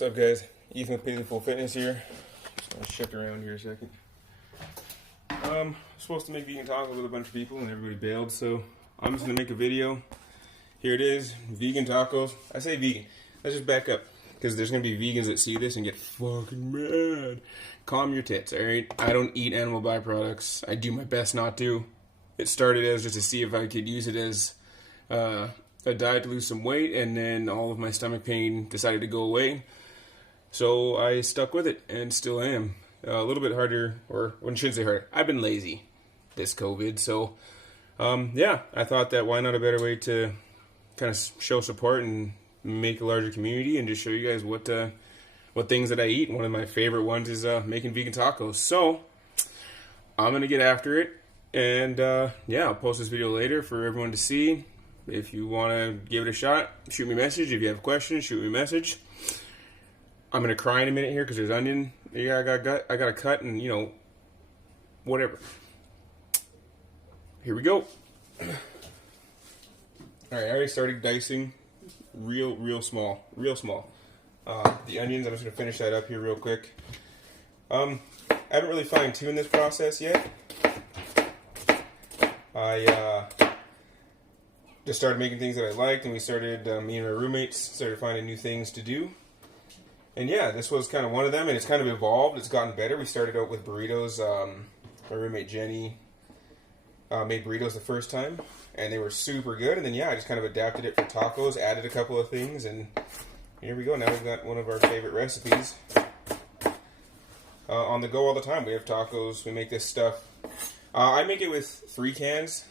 What's up, guys? Ethan with Paisleyful Fitness here. Just gonna shift around here a second. Supposed to make vegan tacos with a bunch of people and everybody bailed, so I'm just gonna make a video. Here it is, vegan tacos. I say vegan. Let's just back up, because there's gonna be vegans that see this and get fucking mad. Calm your tits, alright? I don't eat animal byproducts. I do my best not to. It started as just to see if I could use it as a diet to lose some weight, and then all of my stomach pain decided to go away. So I stuck with it, and still am. A little bit harder, or I shouldn't say harder. I've been lazy this COVID, so yeah, I thought that why not a better way to kind of show support and make a larger community and just show you guys what things that I eat. One of my favorite ones is making vegan tacos. So I'm gonna get after it, and yeah, I'll post this video later for everyone to see. If you want to give it a shot, shoot me a message. If you have a question, shoot me a message. I'm gonna cry in a minute here because there's onion. Yeah, I gotta cut, and whatever. Here we go. All right, I already started dicing, real small. The onions. I'm just gonna finish that up here real quick. I haven't really fine-tuned this process yet. I just started making things that I liked, and we started. Me and my roommates started finding new things to do. And yeah, this was kind of one of them, and it's kind of evolved. It's gotten better. We started out with burritos. My roommate Jenny made burritos the first time, and they were super good. And then yeah, I just kind of adapted it for tacos, added a couple of things, and here we go. Now we've got one of our favorite recipes on the go all the time. We have tacos. We make this stuff. I make it with 3 cans.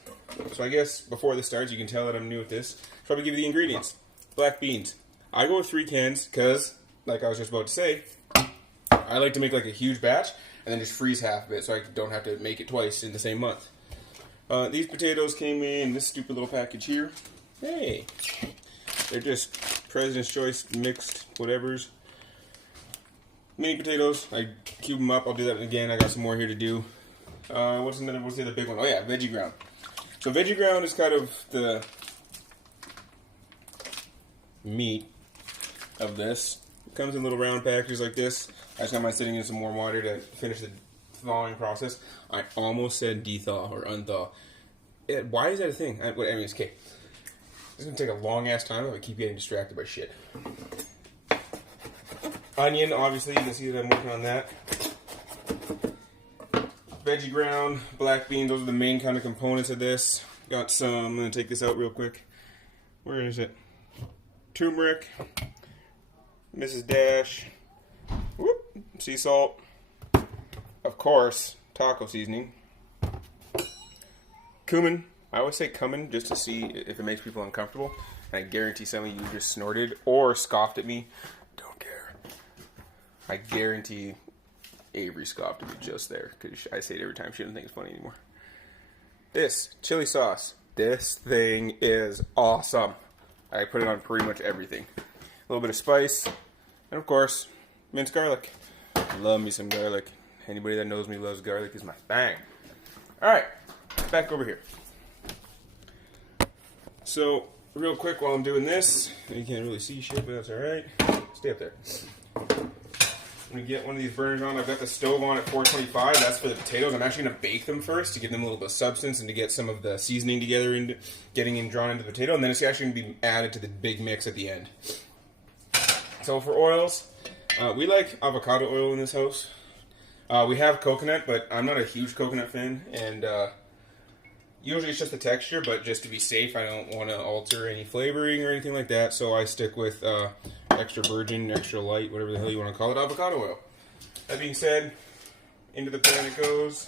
So I guess before this starts, you can tell that I'm new at this. So I'll give you the ingredients. Black beans. I go with 3 cans because, like I was just about to say, I like to make like a huge batch and then just freeze half of it so I don't have to make it twice in the same month. These potatoes came in this stupid little package here. Hey! They're just President's Choice mixed whatevers. Mini potatoes. I cube them up. I'll do that again. I got some more here to do. What's the other big one? Oh yeah, veggie ground. So veggie ground is kind of the meat of this. It comes in little round packages like this. I just got mine sitting in some warm water to finish the thawing process. I almost said dethaw or unthaw. Why is that a thing? I mean, it's okay. It's going to take a long-ass time if I keep getting distracted by shit. Onion, obviously, you can see that I'm working on that. Veggie ground, black beans, those are the main kind of components of this. Got some, I'm going to take this out real quick. Where is it? Turmeric, Mrs. Dash, whoop, sea salt, of course, taco seasoning, cumin. I always say cumin just to see if it makes people uncomfortable. And I guarantee some of you just snorted or scoffed at me. Don't care. I guarantee Avery scoffed at me just there because I say it every time. She doesn't think it's funny anymore. This chili sauce. This thing is awesome. I put it on pretty much everything. A little bit of spice, and of course, minced garlic. Love me some garlic. Anybody that knows me loves garlic is my thing. Alright, back over here. So, real quick while I'm doing this, you can't really see shit, but that's alright. Stay up there. I'm going to get one of these burners on. I've got the stove on at 425. That's for the potatoes. I'm actually going to bake them first to give them a little bit of substance and to get some of the seasoning together and drawn into the potato. And then it's actually going to be added to the big mix at the end. So for oils, we like avocado oil in this house. We have coconut, but I'm not a huge coconut fan. And usually it's just the texture, but just to be safe, I don't want to alter any flavoring or anything like that. So I stick with extra virgin, extra light, whatever the hell you want to call it, avocado oil. That being said, into the pan it goes.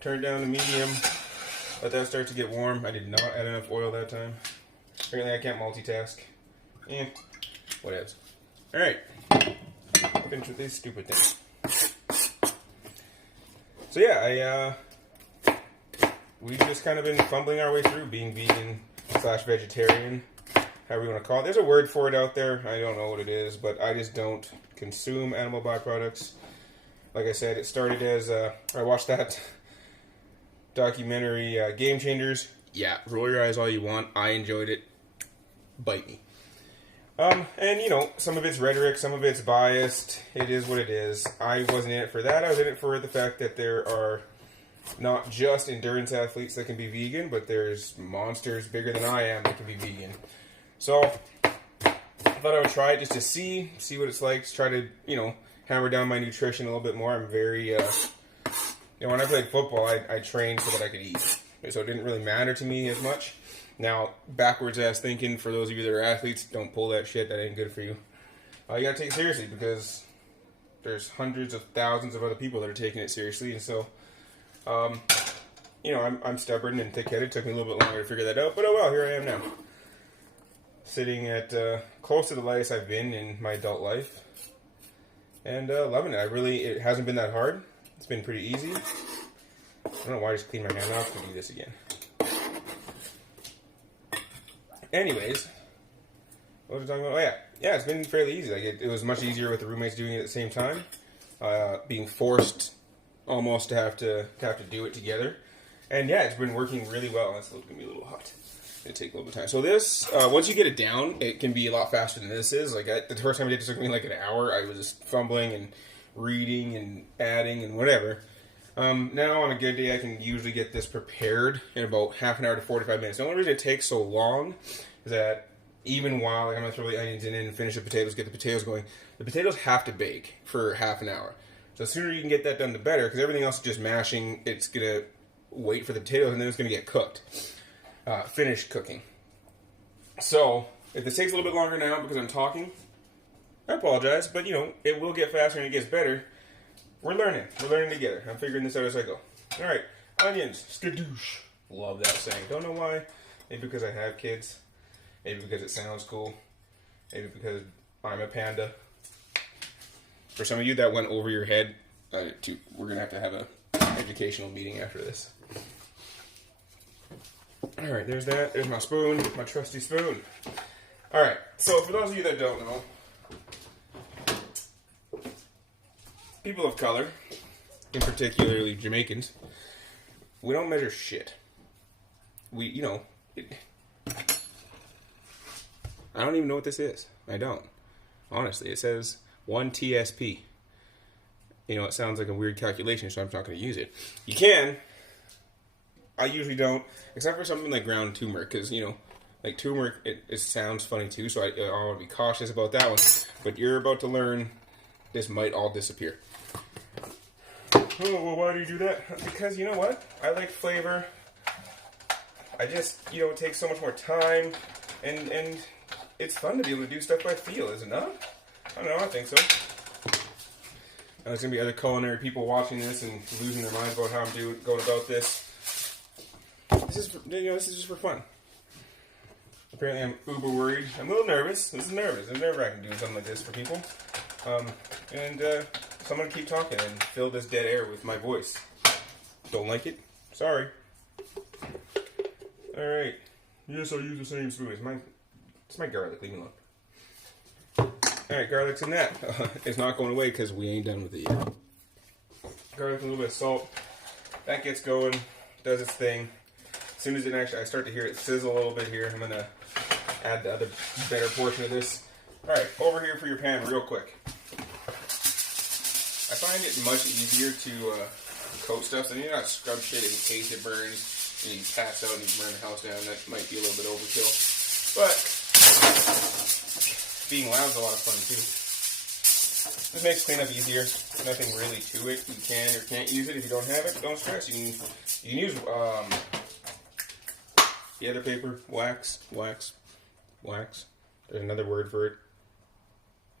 Turn it down to medium. Let that start to get warm. I did not add enough oil that time. Apparently I can't multitask. Whatevs. Alright. Finish with this stupid thing. So yeah, we've just kind of been fumbling our way through being vegan / vegetarian. However you want to call it. There's a word for it out there. I don't know what it is, but I just don't consume animal byproducts. Like I said, it started as, I watched that documentary, Game Changers. Yeah, roll your eyes all you want. I enjoyed it. Bite me. And you know, some of it's rhetoric, some of it's biased. It is what it is. I wasn't in it for that. I was in it for the fact that there are not just endurance athletes that can be vegan, but there's monsters bigger than I am that can be vegan. So I thought I would try it just to see what it's like. To try to, you know, hammer down my nutrition a little bit more. I'm very, you know, when I played football, I trained so that I could eat. So it didn't really matter to me as much. Now, backwards ass thinking, for those of you that are athletes, don't pull that shit. That ain't good for you. You gotta take it seriously because there's hundreds of thousands of other people that are taking it seriously. And so, you know, I'm stubborn and thick-headed. It took me a little bit longer to figure that out. But oh well, here I am now. Sitting at close to the lightest I've been in my adult life. And loving it. It hasn't been that hard. It's been pretty easy. I don't know why I just cleaned my hand off to do this again. Anyways, what was I talking about? Oh yeah, it's been fairly easy. Like it was much easier with the roommates doing it at the same time, being forced almost to have to do it together. And yeah, it's been working really well. It's gonna be a little hot. It'll take a little bit of time. So this, once you get it down, it can be a lot faster than this is. Like the first time I did it, took me like an hour. I was just fumbling and reading and adding and whatever. Now on a good day, I can usually get this prepared in about half an hour to 45 minutes. The only reason it takes so long is that even while I'm going to throw the onions in and finish the potatoes, get the potatoes going, the potatoes have to bake for half an hour. So the sooner you can get that done, the better, because everything else is just mashing. It's going to wait for the potatoes, and then it's going to get cooked. Finished cooking. So if this takes a little bit longer now because I'm talking, I apologize, but you know, it will get faster and it gets better. We're learning together. I'm figuring this out as I go. Alright, onions, skadoosh. Love that saying. Don't know why. Maybe because I have kids. Maybe because it sounds cool. Maybe because I'm a panda. For some of you that went over your head, we're going to have an educational meeting after this. Alright, there's that. There's my spoon, my trusty spoon. Alright, so for those of you that don't know, people of color, in particularly Jamaicans, we don't measure shit. I don't even know what this is. I don't. Honestly, it says 1 TSP. You know, it sounds like a weird calculation, so I'm not going to use it. You can. I usually don't, except for something like ground turmeric, because, you know, like turmeric, it sounds funny too, so I want to be cautious about that one. But you're about to learn this might all disappear. Oh, well, why do you do that? Because, you know what? I like flavor. I just, you know, it takes so much more time, and it's fun to be able to do stuff by feel, is it not? I don't know, I think so. Now, there's going to be other culinary people watching this and losing their minds about how I'm going about this. This is just for fun. Apparently I'm uber worried. I'm a little nervous. This is nervous. It's nerve-wracking doing something like this for people. So I'm going to keep talking and fill this dead air with my voice. Don't like it? Sorry. Alright. Yes, I'll use the same spoon. It's my garlic. Leave me alone. Alright, garlic's in that. It's not going away because we ain't done with it yet. Garlic, a little bit of salt. That gets going. Does its thing. As soon as I start to hear it sizzle a little bit here, I'm going to add the other better portion of this. Alright, over here for your pan real quick. I find it much easier to coat stuff, so you not scrub shit in case it burns and you pass out and you burn the house down. That might be a little bit overkill. But being loud is a lot of fun too. This makes cleanup easier. Nothing really to it. You can or can't use it. If you don't have it, don't stress. You can use the other paper, wax. There's another word for it.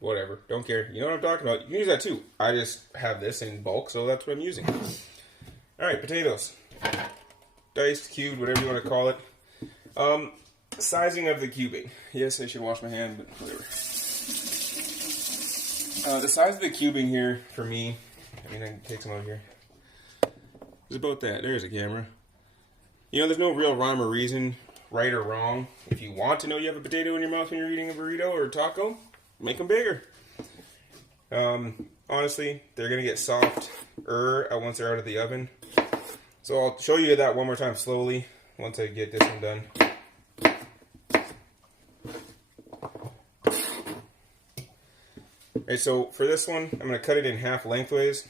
Whatever. Don't care. You know what I'm talking about. You can use that too. I just have this in bulk, so that's what I'm using. Alright, potatoes. Diced, cubed, whatever you want to call it. Sizing of the cubing. Yes, I should wash my hand, but whatever. The size of the cubing here, for me, I can take some over here. It's about that. There's a camera. You know, there's no real rhyme or reason, right or wrong. If you want to know you have a potato in your mouth when you're eating a burrito or a taco, make them bigger. Honestly, they're going to get softer once they're out of the oven. So I'll show you that one more time slowly once I get this one done. Alright, so for this one, I'm going to cut it in half lengthways.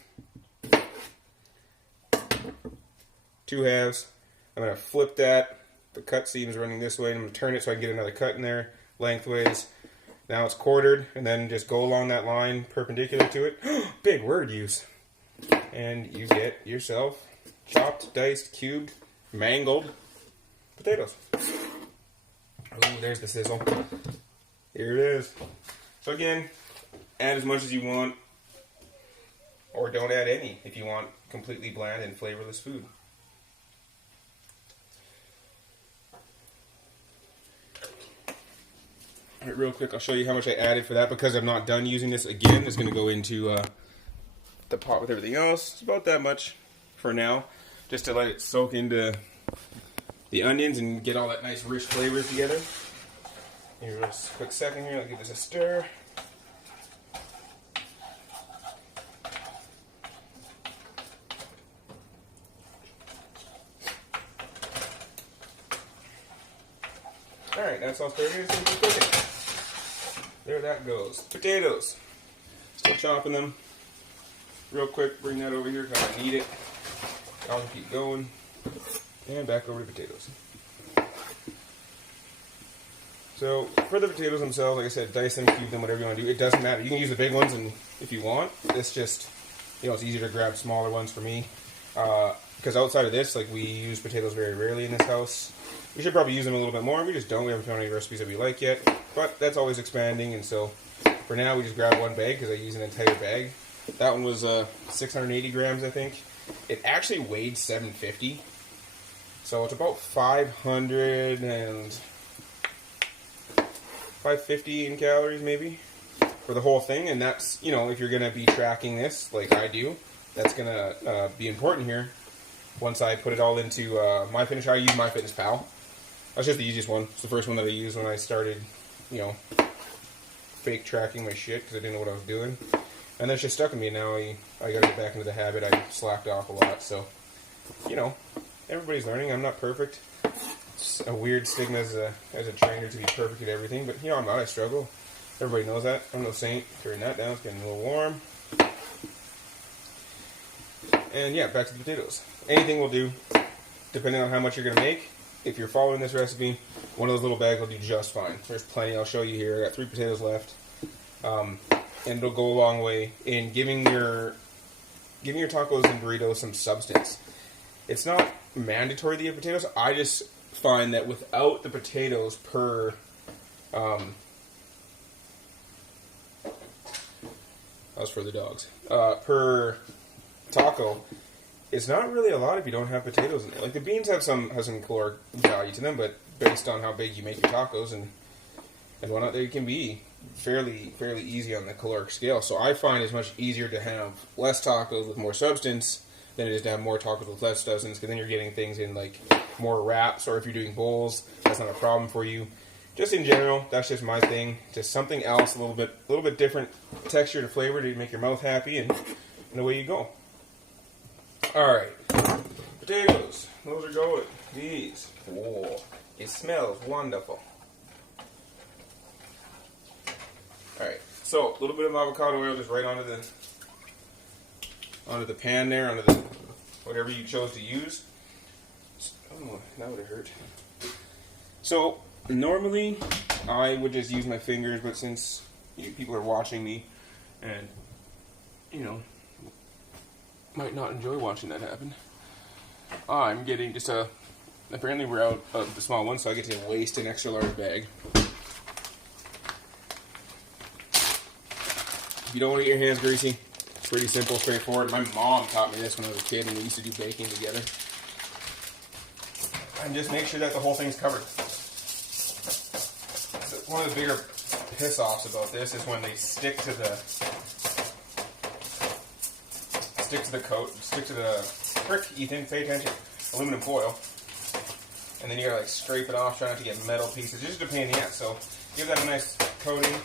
2 halves. I'm going to flip that. The cut seam is running this way, and I'm going to turn it so I can get another cut in there lengthways. Now it's quartered, and then just go along that line perpendicular to it. Big word use. And you get yourself chopped, diced, cubed, mangled potatoes. Oh, there's the sizzle. Here it is. So again, add as much as you want, or don't add any if you want completely bland and flavorless food. Alright, real quick, I'll show you how much I added for that because I'm not done using this again. It's going to go into the pot with everything else. It's about that much for now, just to let it soak into the onions and get all that nice rich flavors together. Here, just a quick second here, I'll give this a stir. Alright, that's all started. It's going to keep cooking. There that goes. Potatoes. Still chopping them. Real quick, bring that over here because I need it. I'll keep going. And back over to potatoes. So, for the potatoes themselves, like I said, dice them, cube them, whatever you want to do. It doesn't matter. You can use the big ones and if you want. It's just, you know, it's easier to grab smaller ones for me. Because outside of this, like, we use potatoes very rarely in this house. We should probably use them a little bit more. We just don't. We haven't found any recipes that we like yet. But that's always expanding. And so, for now, we just grab one bag because I use an entire bag. That one was 680 grams, I think. It actually weighed 750. So it's about 550 in calories, maybe, for the whole thing. And that's, you know, if you're going to be tracking this like I do, that's going to be important here. Once I put it all into MyFitnessPal, I use MyFitnessPal. That's just the easiest one. It's the first one that I used when I started, you know, fake tracking my shit because I didn't know what I was doing. And that's just stuck in me. Now I got to get back into the habit. I slacked off a lot. So, you know, everybody's learning. I'm not perfect. It's a weird stigma as a trainer to be perfect at everything. But, you know, I'm not. I struggle. Everybody knows that. I'm no saint. Turn that down. It's getting a little warm. And, yeah, back to the potatoes. Anything will do, depending on how much you're going to make. If you're following this recipe, one of those little bags will do just fine. There's plenty. I'll show you here. I got 3 potatoes left. And it'll go a long way in giving your tacos and burritos some substance. It's not mandatory that you have potatoes. I just find that without the potatoes per that was for the dogs. Per taco, it's not really a lot if you don't have potatoes in it. Like the beans have some caloric value to them, but based on how big you make your tacos and whatnot, they can be fairly easy on the caloric scale. So I find it's much easier to have less tacos with more substance than it is to have more tacos with less substance, because then you're getting things in like more wraps, or if you're doing bowls, that's not a problem for you. Just in general, that's just my thing. Just something else, a little bit different texture to flavor to make your mouth happy, and away you go. Alright, potatoes. Those are going. These. Whoa, it smells wonderful. Alright, so a little bit of avocado oil just right onto the pan there, onto the whatever you chose to use. Oh, that would have hurt. So normally I would just use my fingers, but since people are watching me and, you know, might not enjoy watching that happen, I'm getting just apparently we're out of the small one, so I get to waste an extra large bag. If you don't want to get your hands greasy, it's pretty simple, straightforward. My mom taught me this when I was a kid, and we used to do baking together. And just make sure that the whole thing's covered. So one of the bigger piss-offs about this is when they stick to the frick, Ethan, pay attention, aluminum foil. And then you gotta like scrape it off, try not to get metal pieces. It's just a pain in the ass, so give that a nice coating.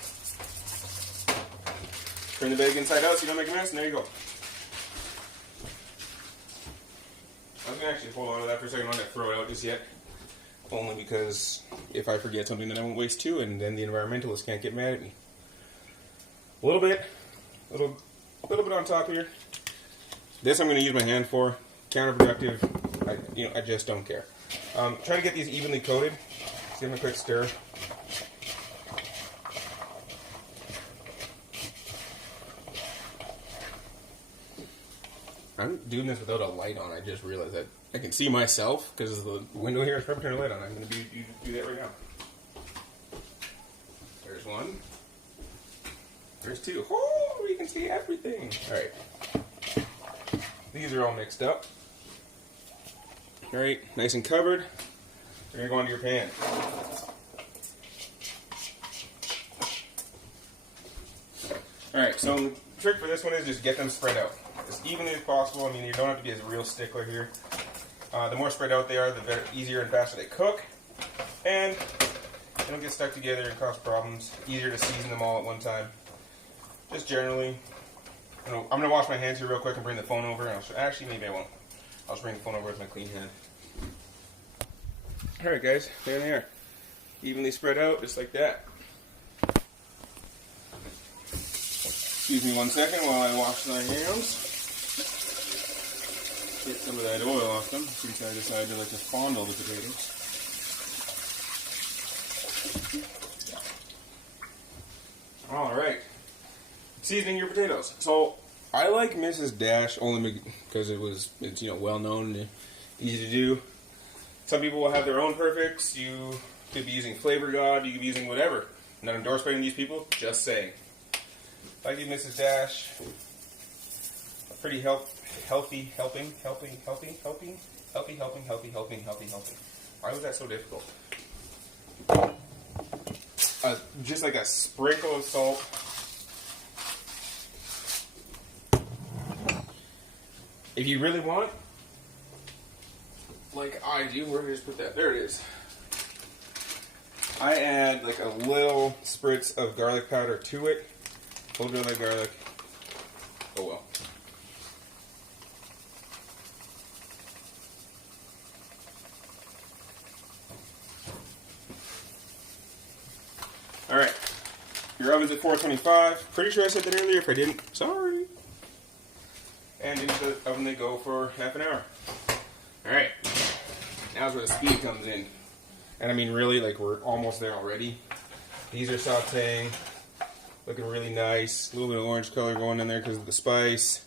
Turn the bag inside out so you don't make a mess, and there you go. I was going to actually hold on to that for a second. I'm not going to throw it out just yet. Only because if I forget something, then I won't waste 2, and then the environmentalists can't get mad at me. A little bit A little bit on top here. This I'm going to use my hand for. Counterproductive. I just don't care. Try to get these evenly coated. Just give them a quick stir. I'm doing this without a light on. I just realized that I can see myself because the window here is probably turning a light on. I'm going to do that right now. There's one. There's two. Oh, you can see everything. All right. These are all mixed up. All right, nice and covered. They're going to go into your pan. All right, so the trick for this one is just get them spread out as evenly as possible. I mean, you don't have to be a real stickler here. The more spread out they are, the better, easier and faster they cook. And they don't get stuck together and cause problems. Easier to season them all at one time. Just generally. I'm going to wash my hands here real quick and bring the phone over. Actually, maybe I won't. I'll just bring the phone over with my clean hand. Alright guys, there they are. Evenly spread out, just like that. Excuse me 1 second while I wash my hands. Get some of that oil off them, since I decided to like to fondle the potatoes. Alright. Seasoning your potatoes. So I like Mrs. Dash only because it's well known and easy to do. Some people will have their own perfects. You could be using Flavor God. You could be using whatever. I'm not endorsed by any of these people. Just saying. I give Mrs. Dash a pretty healthy helping. Why was that so difficult? Just like a sprinkle of salt. If you really want, like I do, where did I just put that? There it is. I add like a little spritz of garlic powder to it. A little bit of that garlic. Oh well. Alright. Your oven's at 425. Pretty sure I said that earlier. If I didn't, sorry. And into the oven they go for half an hour. Alright. Now's where the speed comes in. And I mean really, like we're almost there already. These are sauteing. Looking really nice. A little bit of orange color going in there because of the spice.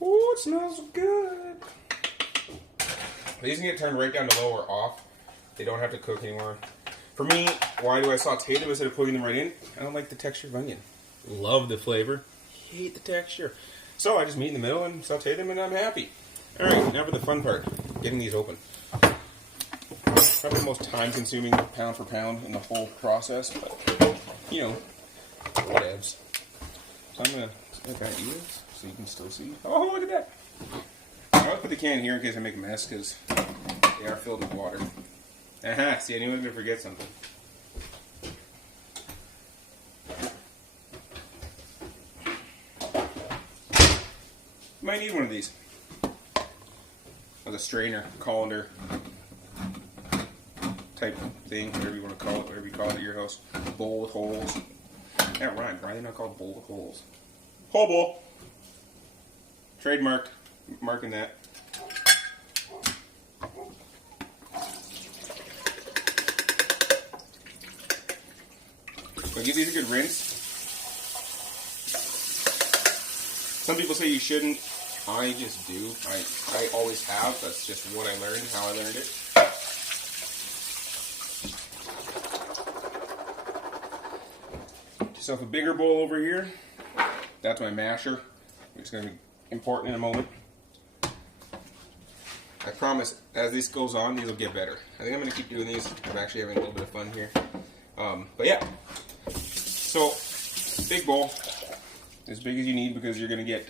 Oh, it smells good. These can get turned right down to low or off. They don't have to cook anymore. For me, why do I saute them instead of putting them right in? I don't like the texture of onion. Love the flavor. Hate the texture. So I just meet in the middle and saute them and I'm happy. Alright, now for the fun part. Getting these open. Probably the most time consuming pound for pound in the whole process. But, you know, whatevs. So I'm going to look at you so you can still see. Oh, look at that. I always put the can here in case I make a mess because they are filled with water. Aha, see, I knew I was going to forget something. You might need one of these. Like a strainer, colander type thing, whatever you want to call it, whatever you call it at your house. Bowl with holes. That rhymed. Why are they not called bowl with holes? Hole bowl. Trademarked. Marking that. So give these a good rinse. Some people say you shouldn't. I just do. I always have. That's just what I learned, how I learned it. Get yourself a bigger bowl over here. That's my masher. It's going to be important in a moment. I promise, as this goes on, these will get better. I think I'm going to keep doing these. I'm actually having a little bit of fun here. But yeah. So, big bowl. As big as you need because you're going to get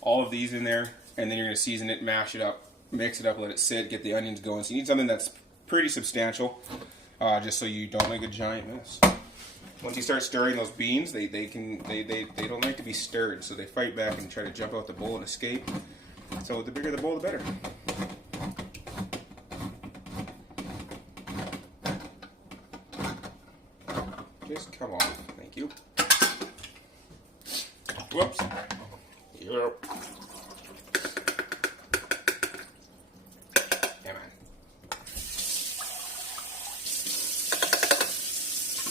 all of these in there. And then you're going to season it, mash it up, mix it up, let it sit, get the onions going. So you need something that's pretty substantial. Just so you don't make a giant mess. Once you start stirring those beans, they don't like to be stirred. So they fight back and try to jump out the bowl and escape. So the bigger the bowl, the better. Just come off. Thank you. Whoops. Yep. Come on.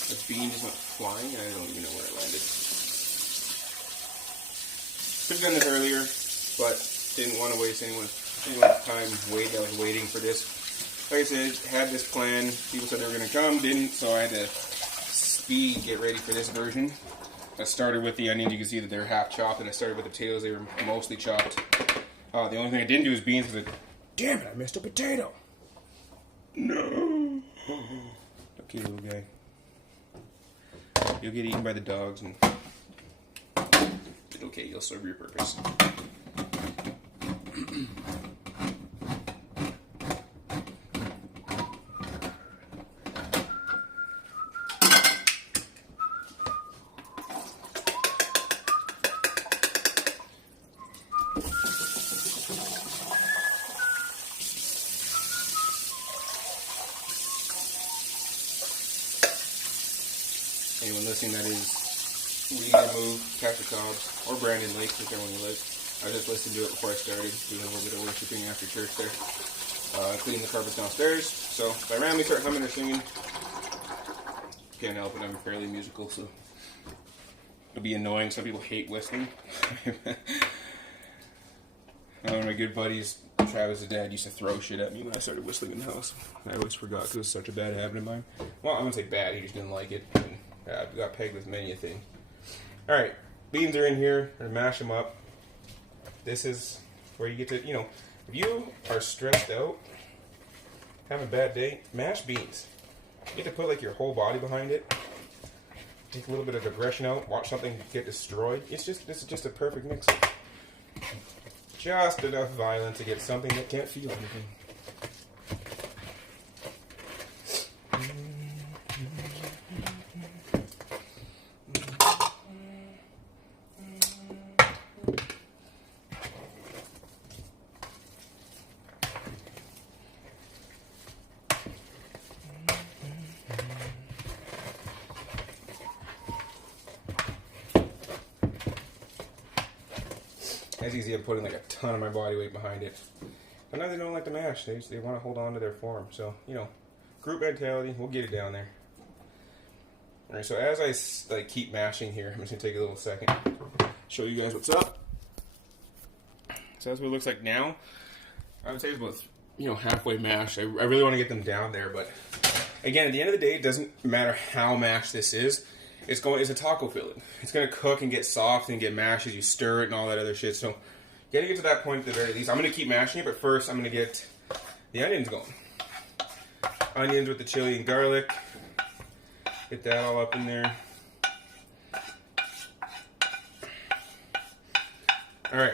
The bean just went flying, and I don't even know where it landed. Could have done this earlier, but didn't want to waste anyone's time that was waiting for this. Like I said, had this plan. People said they were going to come, didn't, so I had to get ready for this version. I started with the onions. You can see that they're half chopped, and I started with the potatoes. They were mostly chopped. The only thing I didn't do is beans because, damn it, I missed a potato. No. Okay, little guy. You'll get eaten by the dogs, and it's okay. You'll serve your purpose. Anyone listening that is ready to move, Pastor Cobbs, or Brandon Lake, whichever one you like. I just listened to it before I started, doing a little bit of worshiping after church there. Cleaning the carpets downstairs. So if I randomly start humming or singing, can't help it, I'm fairly musical, so it'll be annoying. Some people hate whistling. One of my good buddies, Travis' dad, used to throw shit at me when I started whistling in the house. I always forgot because it was such a bad habit of mine. Well, I wouldn't say bad, he just didn't like it. And, I got pegged with many a thing. Alright, beans are in here. I'm going to mash them up. This is where you get to, if you are stressed out, have a bad day, mash beans. You get to put like your whole body behind it. Take a little bit of aggression out. Watch something get destroyed. This is just a perfect mix. Just enough violence to get something that can't feel anything. It's easy of putting like a ton of my body weight behind it. But now they don't like to mash. They want to hold on to their form. So, group mentality. We'll get it down there. All right, so as I keep mashing here, I'm just going to take a little second, show you guys what's up. So that's what it looks like now. I would say it's about, halfway mashed. I really want to get them down there. But again, at the end of the day, it doesn't matter how mashed this is. It's a taco filling. It's going to cook and get soft and get mashed as you stir it and all that other shit. So, getting it to that point at the very least. I'm going to keep mashing it, but first I'm going to get the onions going. Onions with the chili and garlic. Get that all up in there. Alright.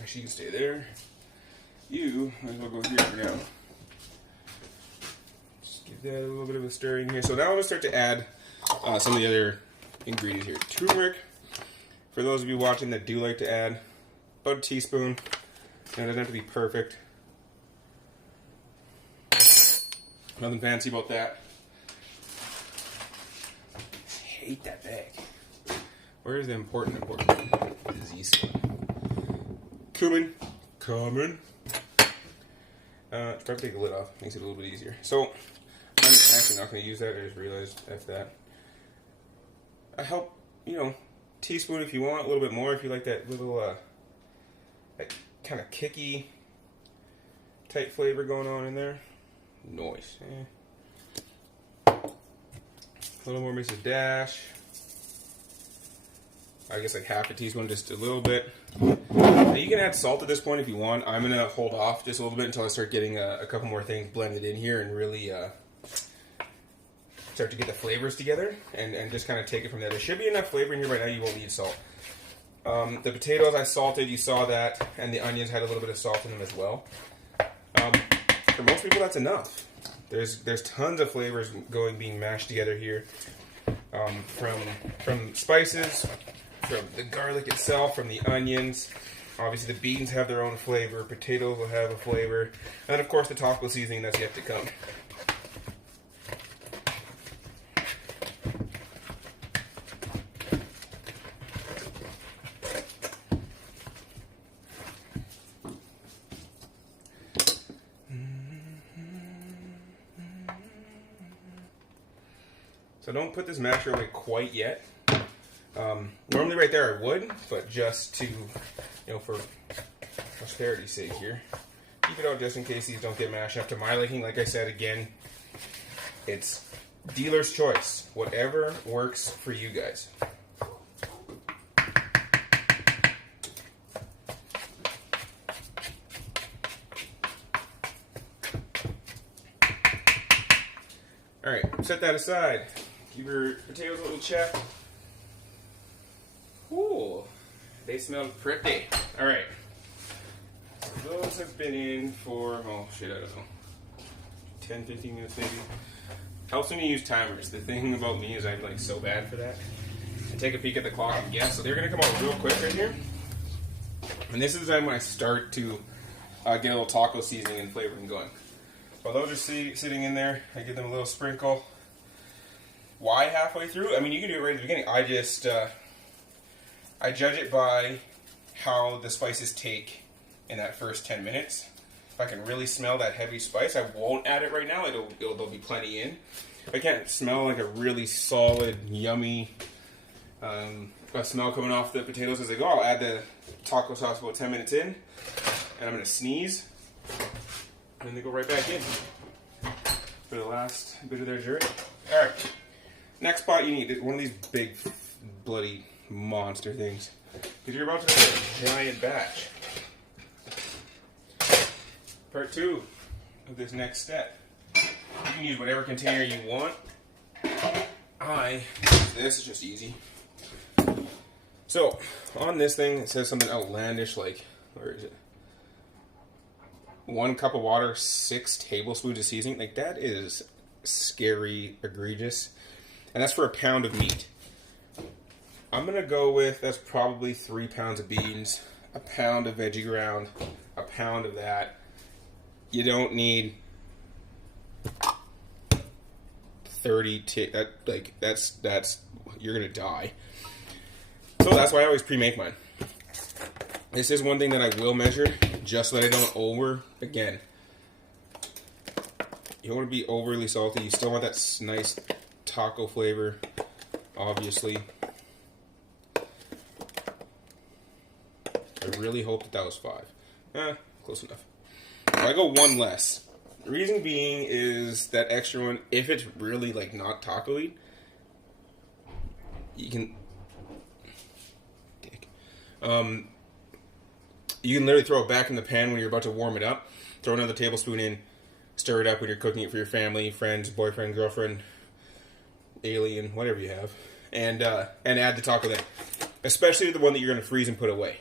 Actually, you can stay there. You might as well go here for now. Give that a little bit of a stir in here. So now I'm going to start to add some of the other ingredients here. Turmeric, for those of you watching that do like to add, about a teaspoon. It doesn't have to be perfect. Nothing fancy about that. I hate that bag. Where's the important disease one? Cumin. Try to take the lid off. Makes it a little bit easier. So, I'm actually not going to use that. I just realized F that. I help, teaspoon if you want, a little bit more if you like that little, that kind of kicky type flavor going on in there. Nice. A little more Mrs. Dash. I guess like half a teaspoon, just a little bit. Now you can add salt at this point if you want. I'm going to hold off just a little bit until I start getting a couple more things blended in here and really start to get the flavors together and just kind of take it from there. There should be enough flavor in here right now. You won't need salt. The potatoes I salted, you saw that, and the onions had a little bit of salt in them as well. For most people, that's enough. There's tons of flavors being mashed together here, from spices, from the garlic itself, from the onions. Obviously, the beans have their own flavor. Potatoes will have a flavor, and then of course the taco seasoning that's yet to come. So don't put this masher away quite yet. Normally right there I would, but just to, for austerity's sake here, keep it out just in case these don't get mashed up to my liking. Like I said, again, it's dealer's choice. Whatever works for you guys. Alright, set that aside. Give your potatoes a little check. Ooh, they smell pretty. Alright. So those have been in for, oh shit, I don't know, 10, 15 minutes maybe. Helps when you use timers. The thing about me is I'm like so bad for that. I take a peek at the clock and guess. So they're going to come out real quick right here. And this is the time when I start to get a little taco seasoning and flavoring going. While those are sitting in there, I give them a little sprinkle. Why halfway through? I mean, you can do it right at the beginning. I just, I judge it by how the spices take in that first 10 minutes. If I can really smell that heavy spice, I won't add it right now. There'll be plenty in. If I can't smell like a really solid, yummy smell coming off the potatoes as they go, I'll add the taco sauce about 10 minutes in, and I'm going to sneeze. And then they go right back in for the last bit of their journey. Alright, next pot you need one of these big bloody monster things, because you're about to make a giant batch. Part 2 of this next step. You can use whatever container you want. This is just easy. So, on this thing it says something outlandish like, where is it? 1 cup of water, 6 tablespoons of seasoning. Like, that is scary, egregious. And that's for a pound of meat. I'm going to go with, that's probably 3 pounds of beans, a pound of veggie ground, a pound of that. You don't need 30, that's, you're going to die. So that's why I always pre-make mine. This is one thing that I will measure, just so that I don't again, you don't want to be overly salty. You still want that nice taco flavor, obviously. I really hope that was 5. Close enough. I go 1 less. The reason being is that extra one, if it's really like not taco-y, you can... You can literally throw it back in the pan when you're about to warm it up. Throw another tablespoon in. Stir it up when you're cooking it for your family, friends, boyfriend, girlfriend, alien, whatever you have. And add the taco then. Especially the one that you're going to freeze and put away.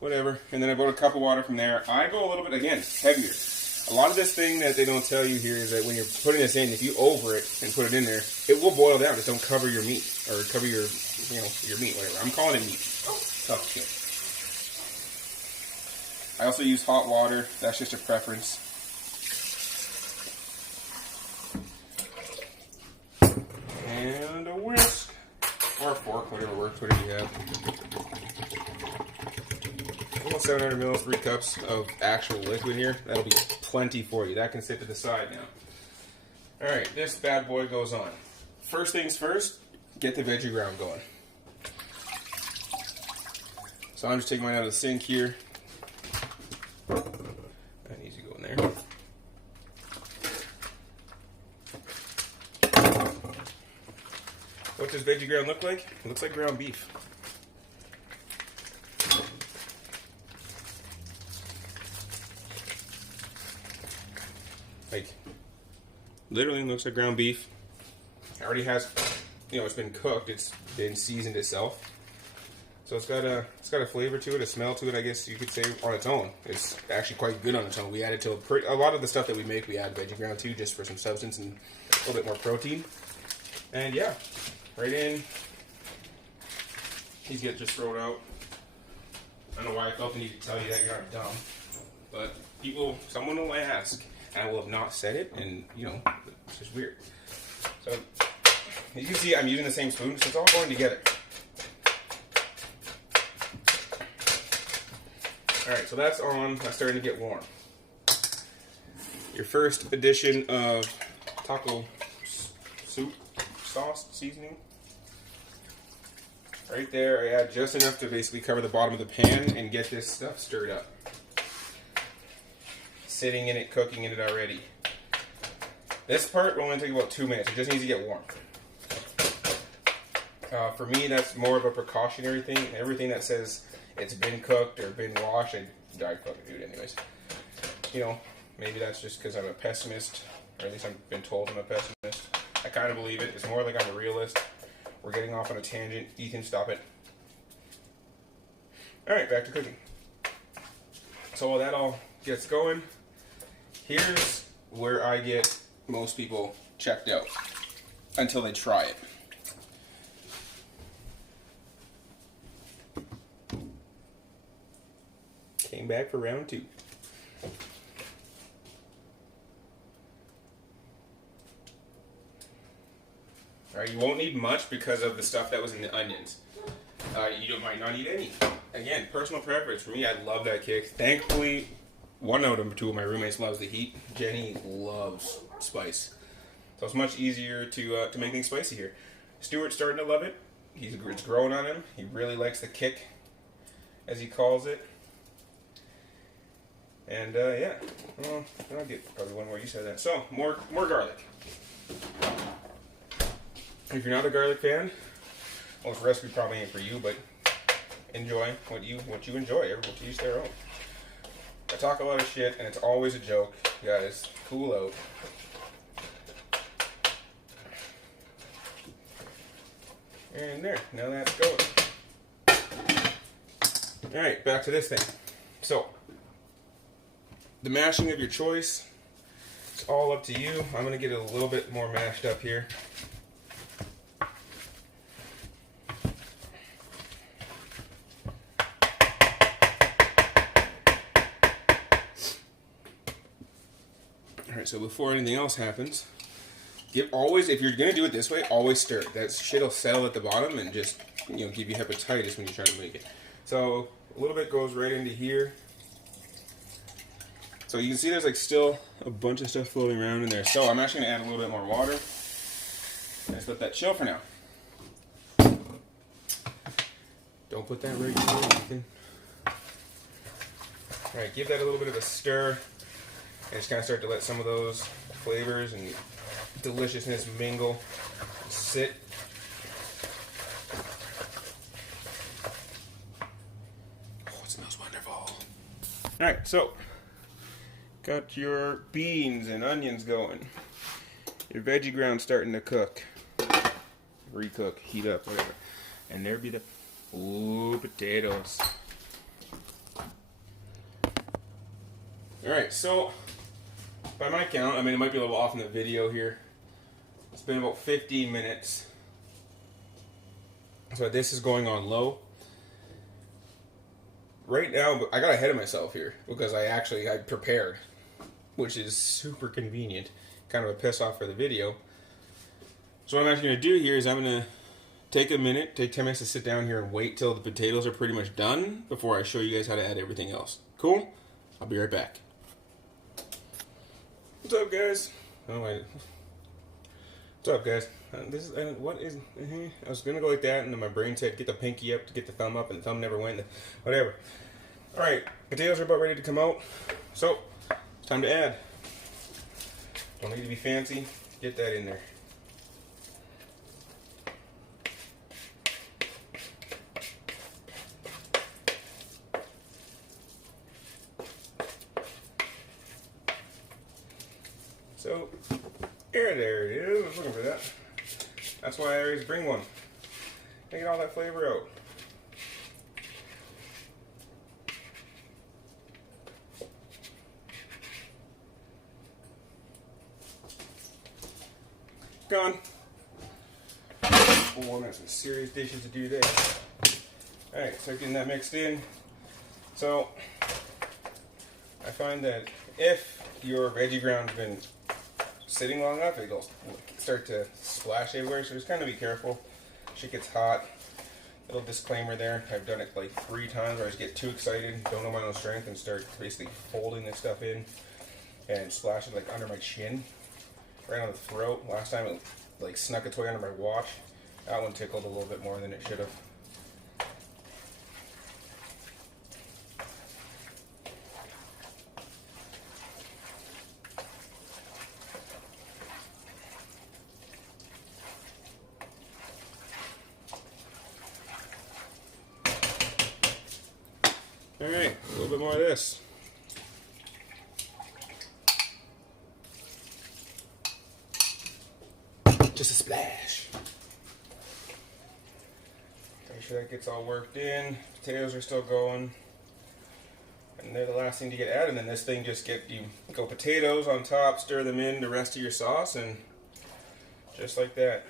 Whatever. And then about a cup of water from there. I go a little bit, again, heavier. A lot of this thing that they don't tell you here is that when you're putting this in, if you over it and put it in there, it will boil down. Just don't cover your meat. Or cover your, your meat, whatever. I'm calling it meat. Tough shit. I also use hot water. That's just a preference. And a whisk. Or a fork, whatever works, whatever you have. Almost 700 mils, 3 cups of actual liquid here. That'll be plenty for you. That can sit to the side now. Alright, this bad boy goes on. First things first, get the veggie ground going. So I'm just taking mine out of the sink here. That needs to go in there. What does veggie ground look like? It looks like ground beef. Like, literally looks like ground beef. It already has, it's been cooked. It's been seasoned itself. So it's got a flavor to it, a smell to it, I guess you could say, on its own. It's actually quite good on its own. We added to a lot of the stuff that we make, we add veggie ground to, just for some substance and a little bit more protein. And yeah, right in. These get just thrown out. I don't know why I felt the need to tell you that, you're not dumb. But someone will ask. I will have not said it, and it's just weird. So, you can see I'm using the same spoon, so it's all going together. Alright, so that's on. That's starting to get warm. your first edition of taco soup sauce seasoning. Right there, I add just enough to basically cover the bottom of the pan and get this stuff stirred up. Sitting in it, cooking in it already. This part will only take about 2 minutes. It just needs to get warm. For me, that's more of a precautionary thing. Everything that says it's been cooked or been washed, I fucking do it anyways. You know, maybe that's just because I'm a pessimist, or at least I've been told I'm a pessimist. I kind of believe it. It's more like I'm a realist. We're getting off on a tangent. Ethan, stop it. Alright, back to cooking. So while that all gets going, here's where I get most people checked out until they try it. Came back for round 2. Alright, you won't need much because of the stuff that was in the onions. You might not need any. Again, personal preference. For me, I love that kick. Thankfully, one out of 2 of my roommates loves the heat. Jenny loves spice. So it's much easier to make things spicy here. Stuart's starting to love it. It's growing on him. He really likes the kick, as he calls it. And yeah, well, I'll get probably one more use out of that. So, more garlic. If you're not a garlic fan, well, this recipe probably ain't for you, but enjoy what you enjoy. Everyone to use their own. I talk a lot of shit, and it's always a joke. Guys, cool out. And there, now that's going. Alright, back to this thing. So, the mashing of your choice, it's all up to you. I'm going to get it a little bit more mashed up here. Alright, so before anything else happens, always, if you're going to do it this way, always stir it. That shit will settle at the bottom and just, give you hepatitis when you try to make it. So, a little bit goes right into here. So you can see there's still a bunch of stuff floating around in there. So I'm actually going to add a little bit more water. And just let that chill for now. Don't put that right here, Ethan. Alright, give that a little bit of a stir. And just kind of start to let some of those flavors and deliciousness mingle and sit. Oh, it smells wonderful. Alright, so got your beans and onions going. Your veggie ground starting to cook. Recook, heat up, whatever. And there be the potatoes. Alright, so by my count, it might be a little off in the video here. It's been about 15 minutes. So this is going on low. Right now, I got ahead of myself here because I prepared, which is super convenient. Kind of a piss off for the video. So what I'm actually going to do here is I'm going to take 10 minutes to sit down here and wait till the potatoes are pretty much done before I show you guys how to add everything else. Cool? I'll be right back. What's up, guys? What's up, guys? I was gonna go like that, and then my brain said get the pinky up to get the thumb up, and the thumb never went. Whatever. All right, potatoes are about ready to come out, so it's time to add. Don't need to be fancy. Get that in there. So, there it is. I was looking for that. That's why I always bring one. Get all that flavor out. Gone. Oh, I got some serious dishes to do there. Alright, so getting that mixed in. So, I find that if your veggie ground's been sitting long enough, it'll start to splash everywhere, so just kind of be careful. Shit gets hot. Little disclaimer there, I've done it like 3 times where I just get too excited, don't know my own strength, and start basically folding this stuff in. and splashed it like under my chin, right on the throat. Last time it like snuck its way under my watch. That one tickled a little bit more than it should have. Alright, a little bit more of this. Just a splash. Make sure that gets all worked in. Potatoes are still going. And they're the last thing to get added. And then this thing just you go potatoes on top, stir them in the rest of your sauce, and just like that.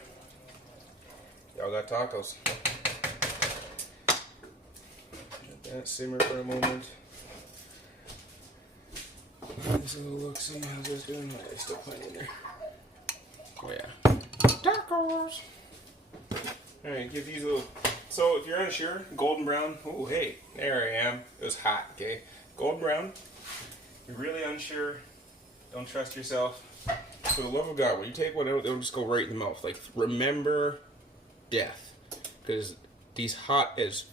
Y'all got tacos. Let that simmer for a moment. This little look-see, how's this doing? Oh, it's still plenty in there. Oh yeah. Tacos! Alright, give these a little... So, if you're unsure, golden brown... Oh, hey, there I am. It was hot, okay? Golden brown. You're really unsure. Don't trust yourself. For the love of God, when you take one out, it'll just go right in the mouth. Like, remember death. Because these hot is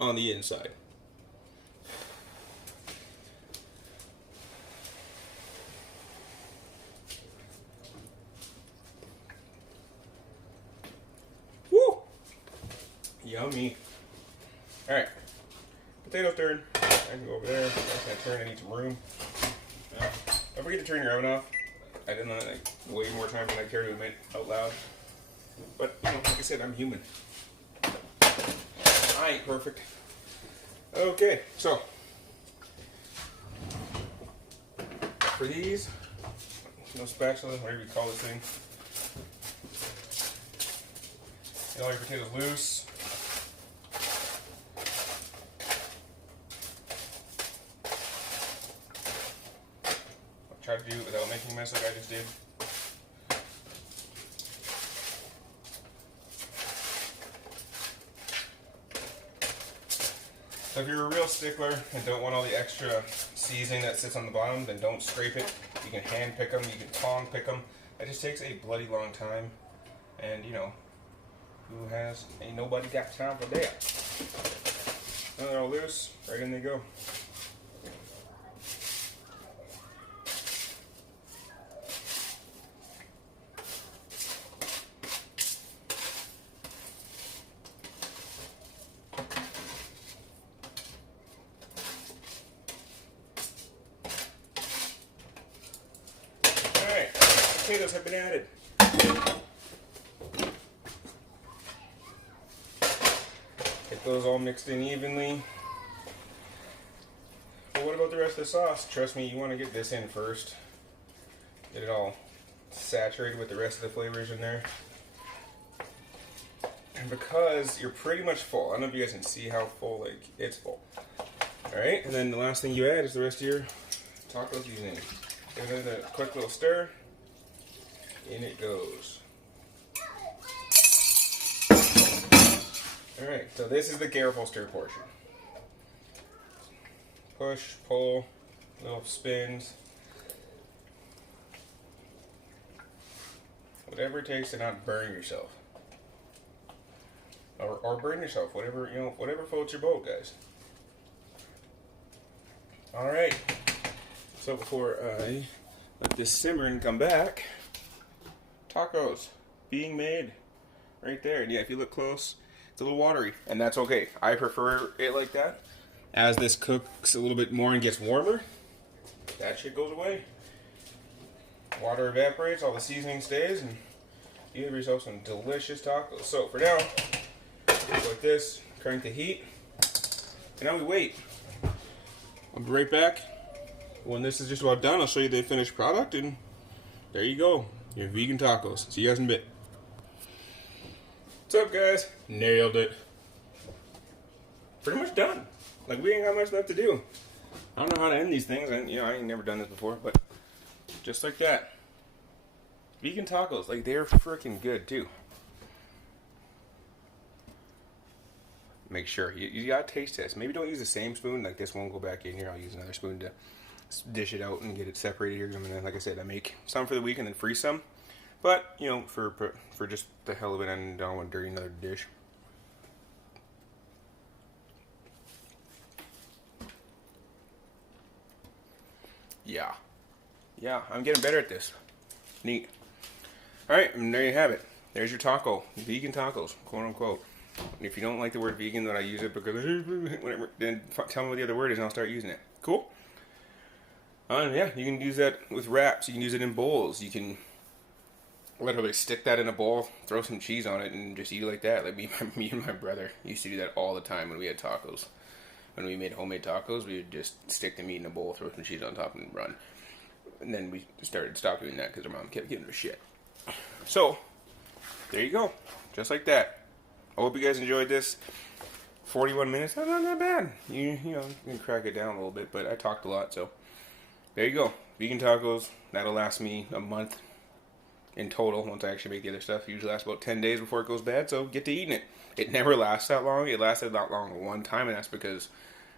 on the inside. Yummy. Alright. Potatoes turned. I can go over there. That's gonna turn. I need some room. Don't forget to turn your oven off. I didn't like way more time than I care to admit out loud. But, you know, like I said, I'm human. I ain't perfect. Okay, so. For these, no spatula, whatever you call this thing. Get all your potatoes loose. Try to do it without making a mess like I just did. So if you're a real stickler and don't want all the extra seasoning that sits on the bottom, then don't scrape it. You can hand pick them, you can tong pick them. It just takes a bloody long time. And you know, ain't nobody got time for that. Now they're all loose, right in they go. Potatoes have been added. Get those all mixed in evenly. But what about the rest of the sauce? Trust me, you want to get this in first. Get it all saturated with the rest of the flavors in there. And because you're pretty much full, I don't know if you guys can see how full, like, it's full. Alright, and then the last thing you add is the rest of your taco seasoning. Give it a quick little stir. In it goes. Alright, so this is the careful stir portion. Push, pull, little spins. Whatever it takes to not burn yourself. Or burn yourself, whatever, you know, whatever floats your boat, guys. Alright. So before I let this simmer and come back, tacos being made right there. And yeah, if you look close, it's a little watery, and that's okay. I prefer it like that. As this cooks a little bit more and gets warmer, that shit goes away. Water evaporates, all the seasoning stays, and you have yourself some delicious tacos. So for now, like this, crank the heat, and now we wait. I'll be right back. When this is just about done, I'll show you the finished product, and there you go. Your vegan tacos. See you guys in a bit. What's up, guys? Nailed it. Pretty much done. Like, we ain't got much left to do. I don't know how to end these things. I ain't never done this before, but just like that. Vegan tacos. Like, they're freaking good, too. Make sure. You gotta taste test. Maybe don't use the same spoon. Like, this won't go back in here. I'll use another spoon to dish it out and get it separated here. 'Cause I'm gonna, like I said, I make some for the week and then freeze some. But you know, for just the hell of it, I don't want to dirty another dish. Yeah, I'm getting better at this. Neat. All right, and there you have it. There's your taco, vegan tacos, quote unquote. And if you don't like the word vegan, then I use it because whatever. Then tell me what the other word is, and I'll start using it. Cool. Yeah, you can use that with wraps. You can use it in bowls. You can literally stick that in a bowl, throw some cheese on it, and just eat it like that. Like me and my brother used to do that all the time when we had tacos. When we made homemade tacos, we would just stick the meat in a bowl, throw some cheese on top, and run. And then we stopped doing that because our mom kept giving us shit. So, there you go. Just like that. I hope you guys enjoyed this. 41 minutes, that's not that bad. You know, you can crack it down a little bit, but I talked a lot, so there you go. Vegan tacos. That'll last me a month in total once I actually make the other stuff. It usually lasts about 10 days before it goes bad, so get to eating it. It never lasts that long. It lasted that long one time, and that's because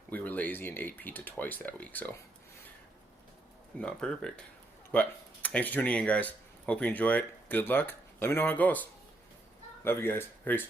we were lazy and ate pizza twice that week, so not perfect. But thanks for tuning in, guys. Hope you enjoy it. Good luck. Let me know how it goes. Love you guys. Peace.